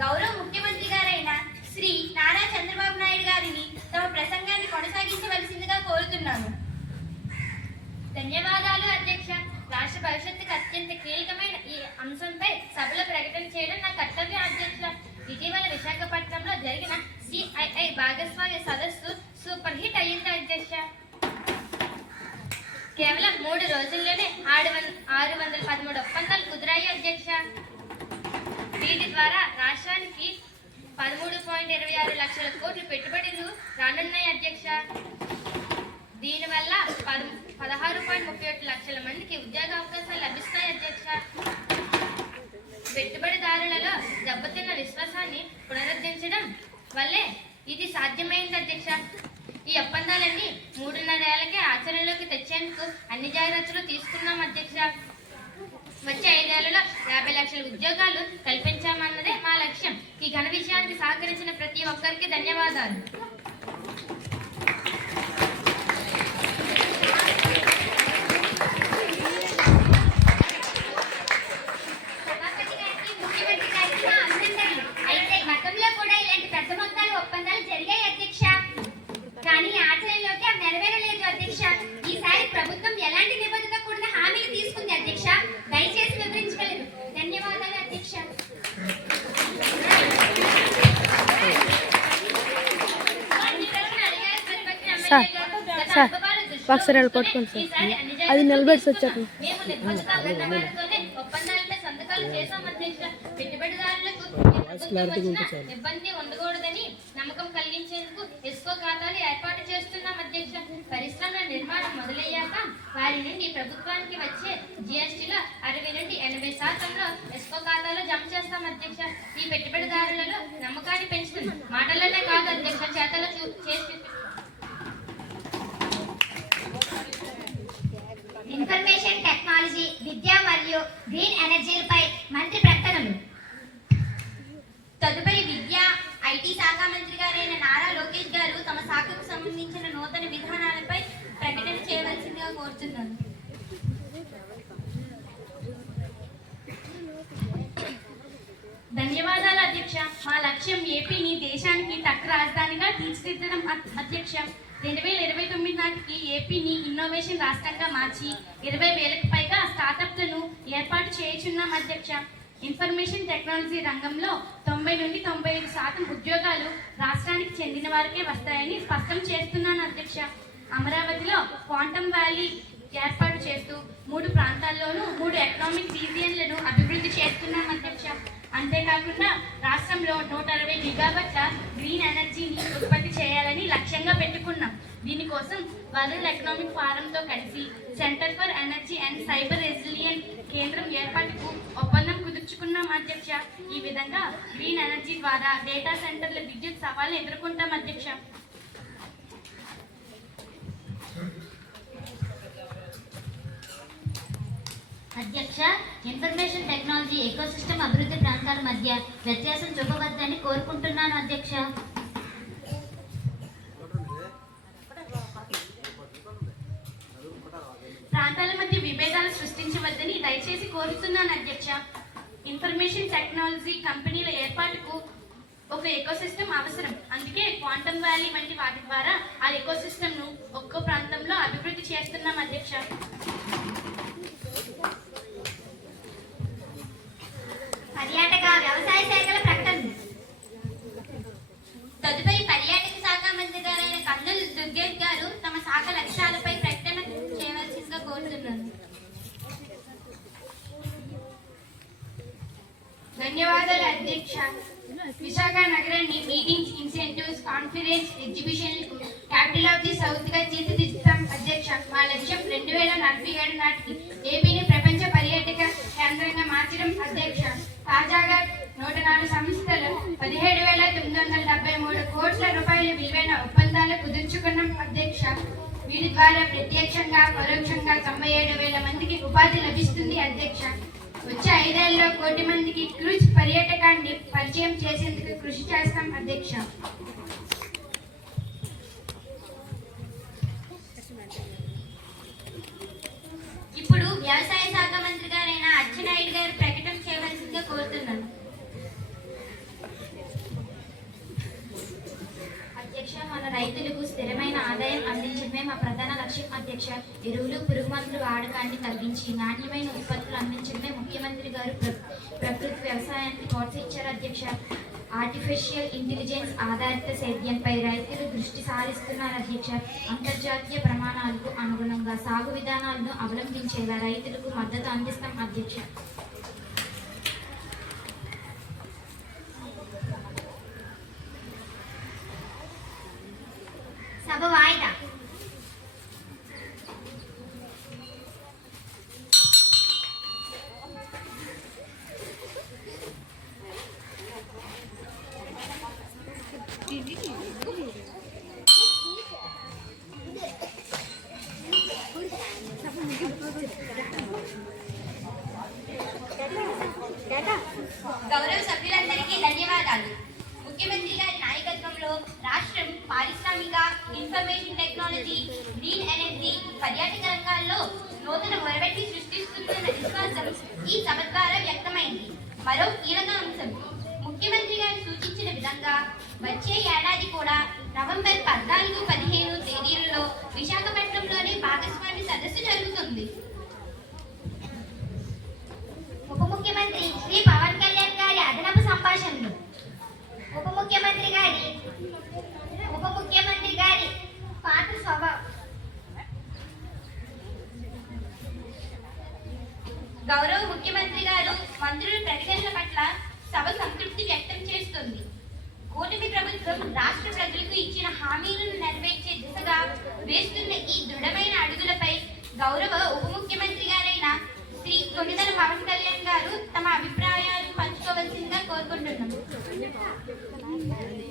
గౌరవ ముఖ్యమంత్రి గారైన శ్రీ నారా చంద్రబాబు నాయుడు గారిని తమ ప్రసంగాన్ని కొనసాగించవలసిందిగా కోరుతున్నాను. ధన్యవాదాలు అధ్యక్ష. రాష్ట్ర భవిష్యత్తుకు అత్యంత కీలకమైన ఈ అంశంపై సభలో ప్రకటన చేయడం నా కర్తవ్యం అధ్యక్ష. ఇటీవల విశాఖపట్నంలో జరిగిన సిఐఐ భాగస్వామ్య సదస్సు సూపర్ హిట్ అయ్యింది అధ్యక్ష. కేవలం 3 రోజుల్లోనే 613 ఒప్పందాలు కుదిరాయి అధ్యక్ష. వీటి ద్వారా రాష్ట్రానికి 13.26 లక్షల కోట్ల పెట్టుబడులు రానున్నాయి అధ్యక్ష. దీనివల్ల 16.31 లక్షల మందికి ఉద్యోగ అవకాశాలు లభిస్తాయి అధ్యక్ష. పెట్టుబడిదారులలో దెబ్బతిన్న విశ్వాసాన్ని పునరుద్ధరించడం వల్లే ఇది సాధ్యమైంది అధ్యక్ష. ఈ ఒప్పందాలన్నీ 3.5 ఏళ్లకే ఆచరణలోకి తెచ్చేందుకు అన్ని జాగ్రత్తలు తీసుకున్నాం అధ్యక్ష. వచ్చే 5 ఏళ్లలో 50 లక్షల ఉద్యోగాలు కల్పించామన్నదే మా లక్ష్యం. ఈ ఘన విషయానికి సహకరించిన ప్రతి ఒక్కరికి ధన్యవాదాలు. ఒకసారి పట్టుకోండి సార్, అది నిలబెట్టి వచ్చాక ఇబ్బంది ఉండకూడదని నమ్మకం కలిగించేందుకు ఎస్కో ఖాతాలు ఏర్పాటు చేస్తున్నాం అధ్యక్ష. పరిశ్రమల నిర్మాణం మొదలయ్యాక వారి నుండి ప్రభుత్వానికి వచ్చే జిఎస్టీలో 60 నుండి 80% ఎస్కో ఖాతాలో జమ చేస్తాం అధ్యక్ష. ఈ పెట్టుబడిదారులలో నమ్మకాన్ని పెంచుతుంది. మాటలనే కాదు అధ్యక్ష, చేతలో చేసి ఇన్ఫర్మేషన్ టెక్నాలజీ, విద్య మరియు గ్రీన్ ఎనర్జీలపై మంత్రి ప్రకటనలు. తదుపరి విద్య ఐటీ శాఖ మంత్రి గారైన నారా లోకేష్ గారు తమ శాఖకు సంబంధించిన నూతన విధానాలపై ప్రకటన చేయవలసిందిగా కోరుతున్నాను. ధన్యవాదాలు అధ్యక్ష. మా లక్ష్యం ఏపీని దేశానికి టక్ రాజధానిగా తీర్చిదిద్దడం అధ్యక్ష. 2029 నాటికి ఏపీని ఇన్నోవేషన్ రాష్ట్రంగా మార్చి 20,000కి పైగా స్టార్టప్లను ఏర్పాటు చేయుచున్నాం అధ్యక్ష. ఇన్ఫర్మేషన్ టెక్నాలజీ రంగంలో 90 నుండి 95% ఉద్యోగాలు రాష్ట్రానికి చెందిన వారికే వస్తాయని స్పష్టం చేస్తున్నాను అధ్యక్ష. అమరావతిలో క్వాంటమ్ వ్యాలీ ఏర్పాటు చేస్తూ 3 ప్రాంతాల్లోనూ 3 ఎకనామిక్ రీజియన్లను అభివృద్ధి చేస్తున్నాం అధ్యక్ష. అంతేకాకుండా రాష్ట్రంలో 160 గిగావాట్ల గ్రీన్ ఎనర్జీని ఉత్పత్తి చేయాలని లక్ష్యంగా పెట్టుకున్నాం. దీనికోసం వరల్డ్ ఎకనామిక్ ఫోరంతో కలిసి Centre for Energy and Cyber Resilient కేంద్రం ఏర్పాటుకు ఒప్పందం కుదుర్చుకున్నాం అధ్యక్ష. ఈ విధంగా గ్రీన్ ఎనర్జీ ద్వారా డేటా సెంటర్ల విద్యుత్ సవాళ్లు ఎదుర్కొంటాం అధ్యక్ష. అధ్యక్ష, ఇన్ఫర్మేషన్ టెక్నాలజీ ఎకోసిస్టమ్ అభివృద్ధి ప్రాంతాల మధ్య వ్యత్యాసం చూపవద్దని కోరుకుంటున్నాను అధ్యక్ష. ప్రాంతాల మధ్య విభేదాలు సృష్టించవద్దని దయచేసి కోరుతున్నాను అధ్యక్ష. ఇన్ఫర్మేషన్ టెక్నాలజీ కంపెనీల ఏర్పాటుకు ఒక ఎకోసిస్టమ్ అవసరం. అందుకే క్వాంటమ్ వ్యాలీ వంటి వాటి ద్వారా ఆ ఎకోసిస్టమ్ను ఒక్కో ప్రాంతంలో అభివృద్ధి చేస్తున్నాం అధ్యక్ష. పర్యాటక వ్యవసాయ శాఖల ప్రకటన. తదుపరి పర్యాటక శాఖ మంత్రి గారైన కర్నూలు దుర్గేష్ గారు తమ శాఖ లక్ష్యాలపై ప్రకటన చేయవలసిందిగా కోరుతున్నాను. ధన్యవాదాలు అధ్యక్ష. విశాఖ నగరాన్ని మీటింగ్స్, ఇన్సెంటివ్స్, కాన్ఫరెన్స్, ఎగ్జిబిషన్లకు క్యాపిటల్ ఆఫ్ ది సౌత్ గా తీర్చిదిద్దుతాం అధ్యక్ష. మా లక్ష్యం 2047 నాటికి ఏపీని ప్రపంచ పర్యాటక కేంద్రంగా మార్చడం అధ్యక్ష. తాజాగా 104 సంస్థలు 17,973 కోట్ల రూపాయల విలువైన ఒప్పందాలు కుదుర్చుకున్నాం అధ్యక్ష. వీటి ద్వారా ప్రత్యక్షంగా పరోక్షంగా 97,000 మందికి ఉపాధి లభిస్తుంది అధ్యక్ష. వచ్చే 5 ఏళ్లలో 1 కోటి మందికి క్రూజ్ పర్యాటకాన్ని పరిచయం చేసేందుకు కృషి చేస్తాం అధ్యక్ష. ఇప్పుడు వ్యవసాయ శాఖ మంత్రి గారైన అచ్చెన్నాయుడు గారు ప్రకటన చేయవలసిందిగా కోరుతున్నాను. మన రైతులకు స్థిరమైన ఆదాయం అందించడమే మా ప్రధాన లక్ష్యం అధ్యక్ష. ఎరువులు, పురుగుమందుల వాడకాన్ని తగ్గించి నాణ్యమైన ఉత్పత్తులు అందించడమే ముఖ్యమంత్రి గారు ప్రకృతి వ్యవసాయానికి ప్రోత్సహించారు అధ్యక్ష. ఆర్టిఫిషియల్ ఇంటెలిజెన్స్ ఆధారిత సేద్యంపై రైతులు దృష్టి సారిస్తున్నారు అధ్యక్ష. అంతర్జాతీయ ప్రమాణాలకు అనుగుణంగా సాగు విధానాలను అవలంబించేలా రైతులకు మద్దతు అందిస్తాం అధ్యక్ష. సభ వాయిదా. గౌరవ సభ్యులందరికీ ధన్యవాదాలు. ముఖ్యమంత్రి గారి నాయకత్వంలో రాష్ట్రం పారిశ్రామిక, ఇన్ఫర్మేషన్ టెక్నాలజీ, గ్రీన్ ఎనర్జీ, పర్యాటక రంగాల్లో నూతన ఒరవడి సృష్టిస్తున్న విశ్వాసం ఈ సభ ద్వారా వ్యక్తమైంది. మరో కీలక అంశం, ముఖ్యమంత్రి గారు సూచించిన విధంగా వచ్చే ఏడాది కూడా నవంబర్ 14, 15 తేదీలలో విశాఖపట్నంలోని భాగస్వామి సదస్సు జరుగుతుంది. ఉప ముఖ్యమంత్రి శ్రీ పవన్ కళ్యాణ్ గారి అదనపు సంభాషణలు. ఉప ముఖ్యమంత్రి గారి పాత స్వభావం. గౌరవ ముఖ్యమంత్రి గారు మంత్రుల ప్రకటనల పట్ల సభ సంతృప్తి వ్యక్తం చేస్తుంది. కూటమి ప్రభుత్వం రాష్ట్ర ప్రజలకు ఇచ్చిన హామీలను నెరవేర్చే దిశగా వేస్తున్న ఈ దృఢమైన అడుగులపై గౌరవ ఉప ముఖ్యమంత్రి గారైన శ్రీ కొణిదెల పవన్ కళ్యాణ్ గారు తమ అభిప్రాయాలు పంచుకోవాల్సిందిగా కోరుకుంటున్నాము.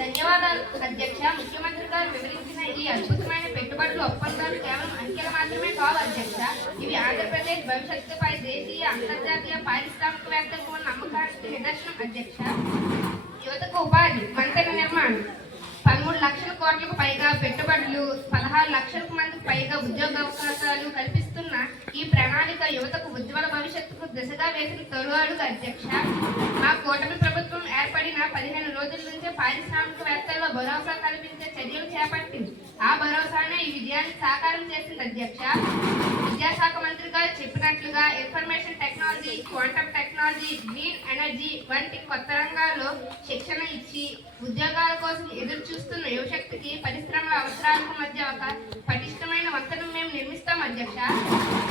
ధన్యవాదాలు అధ్యక్ష. ముఖ్యమంత్రి గారు వివరించిన ఈ అద్భుతమైన పెట్టుబడుల ఒప్పందాలు కేవలం అంకెలు మాత్రమే కావు అధ్యక్ష. ఇవి ఆంధ్రప్రదేశ్ భవిష్యత్తుపై దేశీయ, అంతర్జాతీయ పారిశ్రామికవేత్తలకు ఉన్న నమ్మకానికి నిదర్శనం అధ్యక్ష. యువతకు ఉపాధి, వంతెన నిర్మాణం, 13 లక్షల కోట్లకు పైగా పెట్టుబడులు, 16 లక్షలకు మందికి పైగా ఉద్యోగ అవకాశాలు కల్పిస్తున్న ఈ ప్రణాళిక యువతకు ఉజ్వల భవిష్యత్తుకు దిశగా వేసిన తొలి అడుగు అధ్యక్ష. మా కూటమి ప్రభుత్వం ఏర్పడిన 15 రోజుల నుంచే పారిశ్రామికవేత్తల్లో భరోసా కల్పించే చర్యలు చేపట్టింది. ఆ భరోసానే ఈ విజయాన్ని సాకారం చేసింది అధ్యక్ష. విద్యాశాఖ మంత్రి గారు చెప్పినట్లుగా information technology, quantum technology, green energy వంటి కొత్త రంగాల్లో శిక్షణ ఇచ్చి ఉద్యోగాల కోసం ఎదురు చూస్తున్న యువశక్తికి పరిశ్రమల అవసరాలకు మధ్య ఒక పటిష్టమైన వంతెనను మేము నిర్మిస్తాం అధ్యక్ష.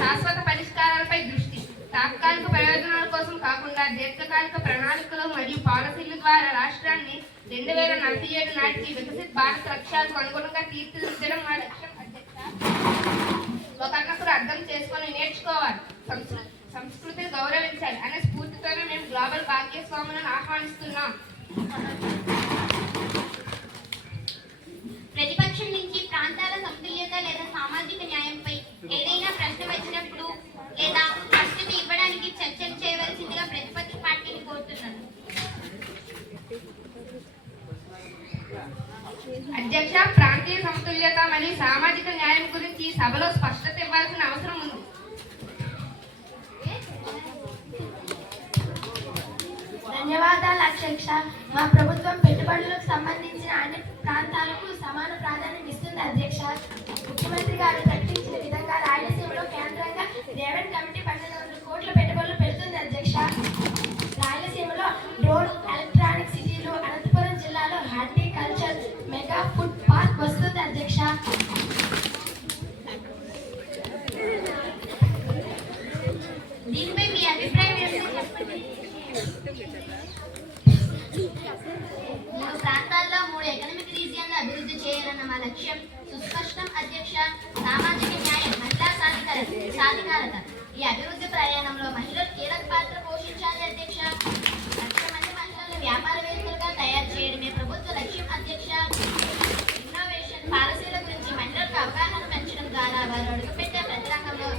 శాశ్వత పరిష్కారాలపై దృష్టి, తాత్కాలిక ప్రయోజనాల కోసం కాకుండా దీర్ఘకాలిక ప్రణాళికలు మరియు పాలసీల ద్వారా రాష్ట్రాన్ని 2047 నాటికి వికసిత్ భారత్ లక్ష్యాలకు అనుగుణంగా తీర్చిదిద్దడం మా లక్ష్యం అధ్యక్ష. ఒకరినొకరు అర్థం చేసుకొని నేర్చుకోవాలి, సంస్కృతిని గౌరవించాలి అనే స్ఫూర్తితోనే మేము గ్లోబల్ భాగ్యస్వాములను ఆహ్వానిస్తున్నాం. ప్రతిపక్షం నుంచి ప్రాంతాల సమతుల్యత లేదా సామాజిక న్యాయంపై ఏదైనా ప్రశ్న వచ్చినప్పుడు లేదా ప్రశ్నలు ఇవ్వడానికి చర్చలు చేయవలసిందిగా ప్రతిపక్ష పార్టీని కోరుతున్నాను. అధ్యక్ష, ప్రాంతీయ సమతుల్యత మరియు సామాజిక న్యాయం గురించి సభలో స్పష్టత ఇవ్వాల్సిన అవసరం ఉంది. ధన్యవాదాలు అధ్యక్ష. మా ప్రభుత్వం పెట్టుబడులకు సంబంధించిన అన్ని ప్రాంతాలకు సమాన ప్రాధాన్యం ఇస్తుంది అధ్యక్ష. ముఖ్యమంత్రి గారు ప్రకటించిన విధంగా రాయలసీమలో కేంద్రంగా రేవంత్ కమిటీ 1200 కోట్ల పెట్టుబడులు పెడుతుంది అధ్యక్ష. రాయలసీమలో డ్రోన్ ఎలక్ట్రానిక్ సిటీలు, అనంతపురం జిల్లాలో హార్టికల్చర్ మెగా ఫుడ్ పార్క్ వస్తుంది అధ్యక్ష. దీనిపై మీ అభిప్రాయం ఏమిటో చెప్పండి. 3 ప్రాంతాల్లో 3 ఎకనామిక్ రీజియన్లు అభివృద్ధి చేయాలన్న మా లక్ష్యం సుస్పష్టం అధ్యక్ష. సామాజిక న్యాయం, మహిళా సాధికారత ఈ అభివృద్ధి ప్రయాణంలో మహిళలు కీలక పాత్ర పోషించాలి అధ్యక్ష. 1,00,000 మంది మహిళలను వ్యాపారవేత్తలుగా తయారు చేయడమే ప్రభుత్వ లక్ష్యం అధ్యక్ష. ఇన్నోవేషన్ పాలసీల గురించి మహిళలకు అవగాహన పెంచడం ద్వారా వారు అడుగుపెట్టే ప్రతి రంగంలో